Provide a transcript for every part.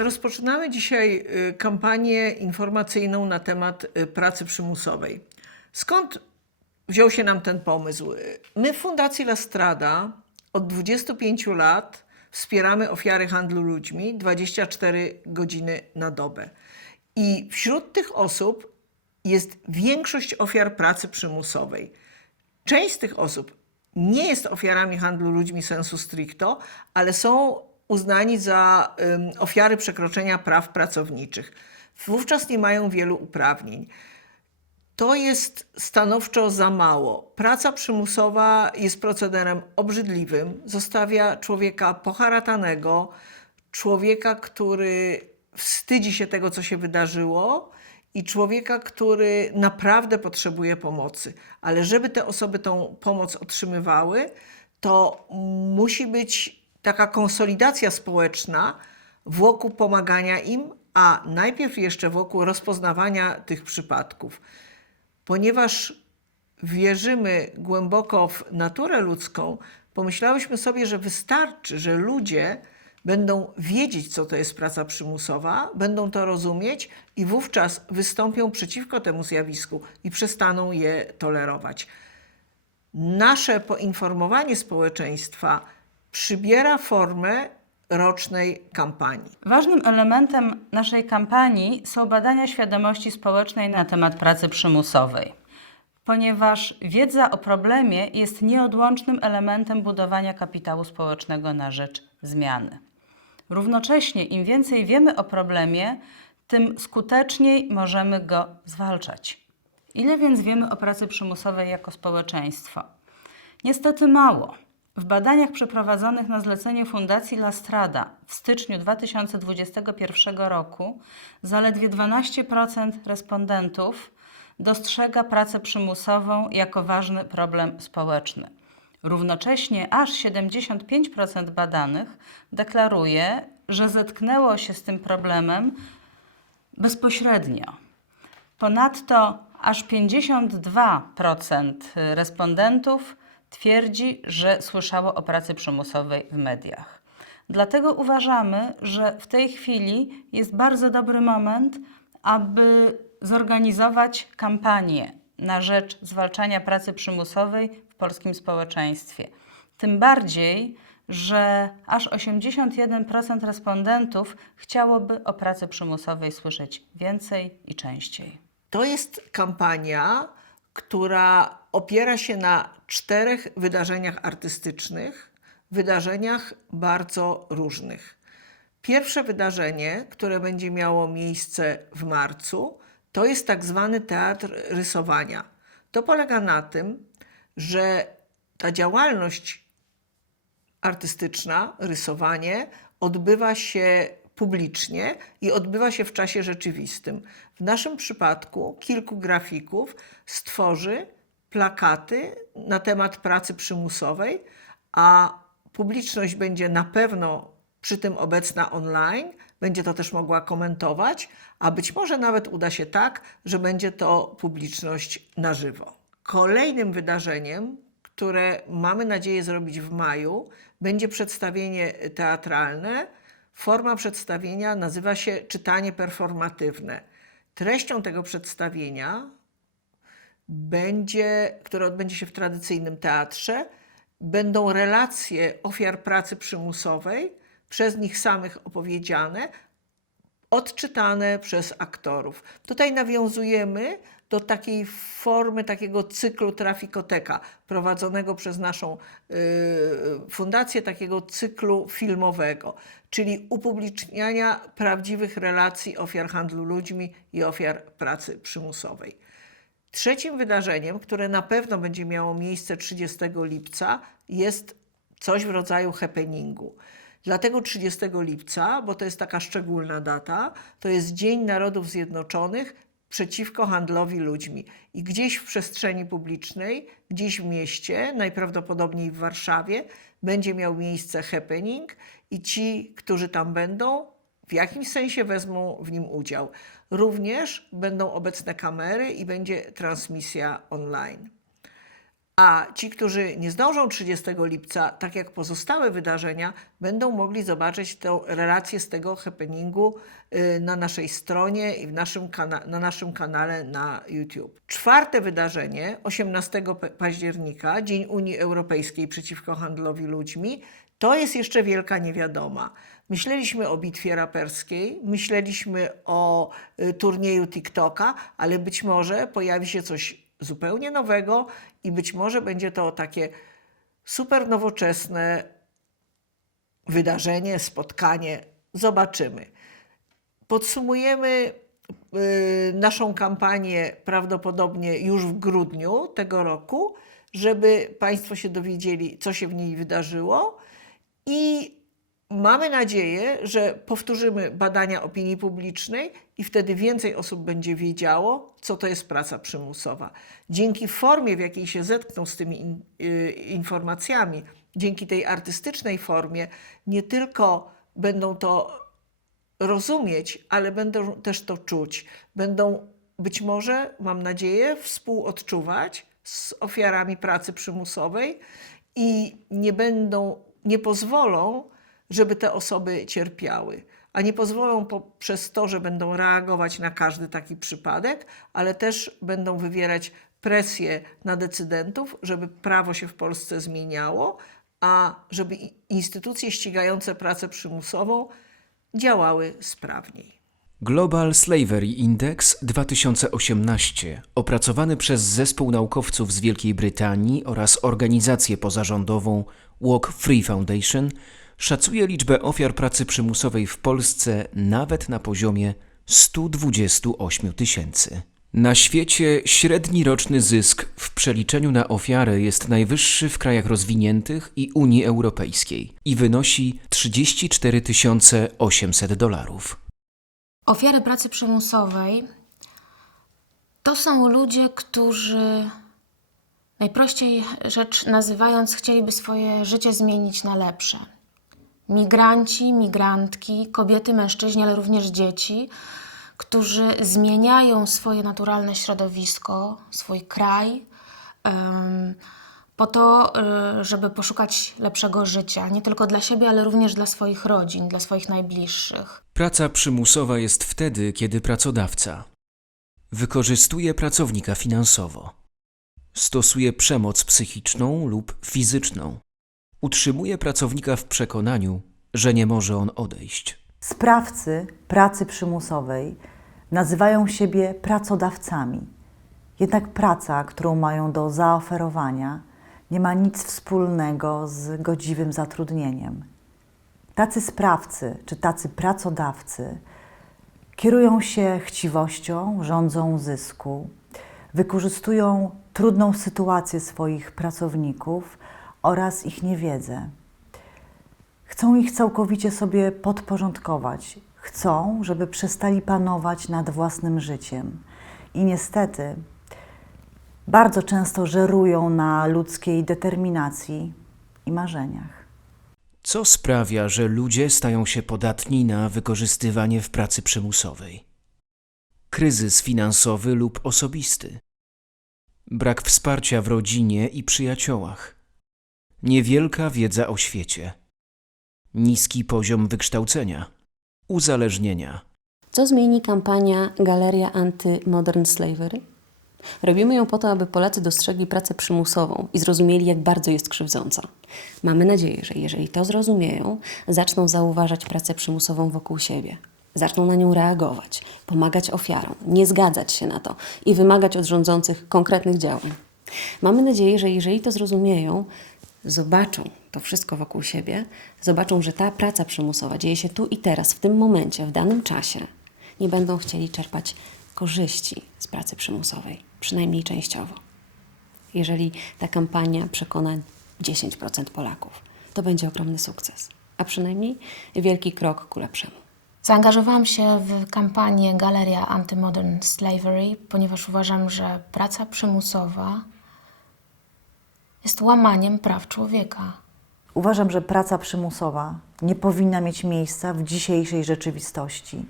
Rozpoczynamy dzisiaj kampanię informacyjną na temat pracy przymusowej. Skąd wziął się nam ten pomysł? My w Fundacji La Strada od 25 lat wspieramy ofiary handlu ludźmi 24 godziny na dobę. I wśród tych osób jest większość ofiar pracy przymusowej. Część z tych osób nie jest ofiarami handlu ludźmi sensu stricto, ale są uznani za ofiary przekroczenia praw pracowniczych. Wówczas nie mają wielu uprawnień. To jest stanowczo za mało. Praca przymusowa jest procederem obrzydliwym, zostawia człowieka poharatanego, człowieka, który wstydzi się tego, co się wydarzyło, i człowieka, który naprawdę potrzebuje pomocy. Ale żeby te osoby tą pomoc otrzymywały, to musi być taka konsolidacja społeczna wokół pomagania im, a najpierw jeszcze wokół rozpoznawania tych przypadków. Ponieważ wierzymy głęboko w naturę ludzką, pomyślałyśmy sobie, że wystarczy, że ludzie będą wiedzieć, co to jest praca przymusowa, będą to rozumieć i wówczas wystąpią przeciwko temu zjawisku i przestaną je tolerować. Nasze poinformowanie społeczeństwa przybiera formę rocznej kampanii. Ważnym elementem naszej kampanii są badania świadomości społecznej na temat pracy przymusowej, ponieważ wiedza o problemie jest nieodłącznym elementem budowania kapitału społecznego na rzecz zmiany. Równocześnie im więcej wiemy o problemie, tym skuteczniej możemy go zwalczać. Ile więc wiemy o pracy przymusowej jako społeczeństwo? Niestety mało. W badaniach przeprowadzonych na zlecenie Fundacji La Strada w styczniu 2021 roku zaledwie 12% respondentów dostrzega pracę przymusową jako ważny problem społeczny. Równocześnie aż 75% badanych deklaruje, że zetknęło się z tym problemem bezpośrednio. Ponadto aż 52% respondentów twierdzi, że słyszało o pracy przymusowej w mediach. Dlatego uważamy, że w tej chwili jest bardzo dobry moment, aby zorganizować kampanię na rzecz zwalczania pracy przymusowej w polskim społeczeństwie. Tym bardziej, że aż 81% respondentów chciałoby o pracy przymusowej słyszeć więcej i częściej. To jest kampania, która opiera się na 4 wydarzeniach artystycznych, wydarzeniach bardzo różnych. Pierwsze wydarzenie, które będzie miało miejsce w marcu, to jest tak zwany teatr rysowania. To polega na tym, że ta działalność artystyczna, rysowanie, odbywa się publicznie i odbywa się w czasie rzeczywistym. W naszym przypadku kilku grafików stworzy plakaty na temat pracy przymusowej, a publiczność będzie na pewno przy tym obecna online, będzie to też mogła komentować, a być może nawet uda się tak, że będzie to publiczność na żywo. Kolejnym wydarzeniem, które mamy nadzieję zrobić w maju, będzie przedstawienie teatralne. Forma przedstawienia nazywa się czytanie performatywne. Treścią tego przedstawienia które odbędzie się w tradycyjnym teatrze, będą relacje ofiar pracy przymusowej, przez nich samych opowiedziane, odczytane przez aktorów. Tutaj nawiązujemy do takiej formy, takiego cyklu Trafikoteka, prowadzonego przez naszą fundację, takiego cyklu filmowego, czyli upubliczniania prawdziwych relacji ofiar handlu ludźmi i ofiar pracy przymusowej. Trzecim wydarzeniem, które na pewno będzie miało miejsce 30 lipca, jest coś w rodzaju happeningu. Dlatego 30 lipca, bo to jest taka szczególna data, to jest Dzień Narodów Zjednoczonych przeciwko handlowi ludźmi. I gdzieś w przestrzeni publicznej, gdzieś w mieście, najprawdopodobniej w Warszawie, będzie miał miejsce happening i ci, którzy tam będą, w jakimś sensie wezmą w nim udział. Również będą obecne kamery i będzie transmisja online. A ci, którzy nie zdążą 30 lipca, tak jak pozostałe wydarzenia, będą mogli zobaczyć tę relację z tego happeningu na naszej stronie i na naszym kanale na YouTube. Czwarte wydarzenie, 18 października, Dzień Unii Europejskiej przeciwko handlowi ludźmi, to jest jeszcze wielka niewiadoma. Myśleliśmy o bitwie raperskiej, myśleliśmy o turnieju TikToka, ale być może pojawi się coś zupełnie nowego i być może będzie to takie super nowoczesne wydarzenie, spotkanie. Zobaczymy. Podsumujemy naszą kampanię prawdopodobnie już w grudniu tego roku, żeby Państwo się dowiedzieli, co się w niej wydarzyło, i mamy nadzieję, że powtórzymy badania opinii publicznej i wtedy więcej osób będzie wiedziało, co to jest praca przymusowa. Dzięki formie, w jakiej się zetkną z tymi informacjami, dzięki tej artystycznej formie, nie tylko będą to rozumieć, ale będą też to czuć. Będą być może, mam nadzieję, współodczuwać z ofiarami pracy przymusowej i nie pozwolą, żeby te osoby cierpiały. A nie pozwolą poprzez to, że będą reagować na każdy taki przypadek, ale też będą wywierać presję na decydentów, żeby prawo się w Polsce zmieniało, a żeby instytucje ścigające pracę przymusową działały sprawniej. Global Slavery Index 2018, opracowany przez zespół naukowców z Wielkiej Brytanii oraz organizację pozarządową Walk Free Foundation, szacuje liczbę ofiar pracy przymusowej w Polsce nawet na poziomie 128 000. Na świecie średni roczny zysk w przeliczeniu na ofiarę jest najwyższy w krajach rozwiniętych i Unii Europejskiej i wynosi $34 800. Ofiary pracy przymusowej to są ludzie, którzy, najprościej rzecz nazywając, chcieliby swoje życie zmienić na lepsze. Migranci, migrantki, kobiety, mężczyźni, ale również dzieci, którzy zmieniają swoje naturalne środowisko, swój kraj, po to, żeby poszukać lepszego życia, nie tylko dla siebie, ale również dla swoich rodzin, dla swoich najbliższych. Praca przymusowa jest wtedy, kiedy pracodawca wykorzystuje pracownika finansowo, stosuje przemoc psychiczną lub fizyczną, utrzymuje pracownika w przekonaniu, że nie może on odejść. Sprawcy pracy przymusowej nazywają siebie pracodawcami. Jednak praca, którą mają do zaoferowania, nie ma nic wspólnego z godziwym zatrudnieniem. Tacy sprawcy czy tacy pracodawcy kierują się chciwością, żądzą zysku, wykorzystują trudną sytuację swoich pracowników oraz ich niewiedzę. Chcą ich całkowicie sobie podporządkować. Chcą, żeby przestali panować nad własnym życiem. I niestety bardzo często żerują na ludzkiej determinacji i marzeniach. Co sprawia, że ludzie stają się podatni na wykorzystywanie w pracy przymusowej? Kryzys finansowy lub osobisty. Brak wsparcia w rodzinie i przyjaciołach. Niewielka wiedza o świecie. Niski poziom wykształcenia. Uzależnienia. Co zmieni kampania Galeria Anty-Modern Slavery? Robimy ją po to, aby Polacy dostrzegli pracę przymusową i zrozumieli, jak bardzo jest krzywdząca. Mamy nadzieję, że jeżeli to zrozumieją, zaczną zauważać pracę przymusową wokół siebie. Zaczną na nią reagować, pomagać ofiarom, nie zgadzać się na to i wymagać od rządzących konkretnych działań. Mamy nadzieję, że jeżeli to zrozumieją, zobaczą to wszystko wokół siebie, zobaczą, że ta praca przymusowa dzieje się tu i teraz, w tym momencie, w danym czasie, nie będą chcieli czerpać korzyści z pracy przymusowej, przynajmniej częściowo. Jeżeli ta kampania przekona 10% Polaków, to będzie ogromny sukces, a przynajmniej wielki krok ku lepszemu. Zaangażowałam się w kampanię Galeria Anty-Modern Slavery, ponieważ uważam, że praca przymusowa jest łamaniem praw człowieka. Uważam, że praca przymusowa nie powinna mieć miejsca w dzisiejszej rzeczywistości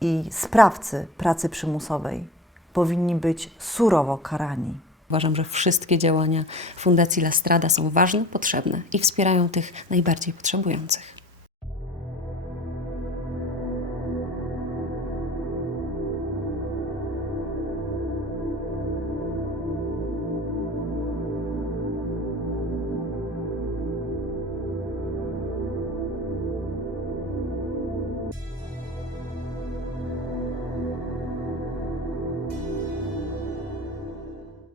i sprawcy pracy przymusowej powinni być surowo karani. Uważam, że wszystkie działania Fundacji La Strada są ważne, potrzebne i wspierają tych najbardziej potrzebujących.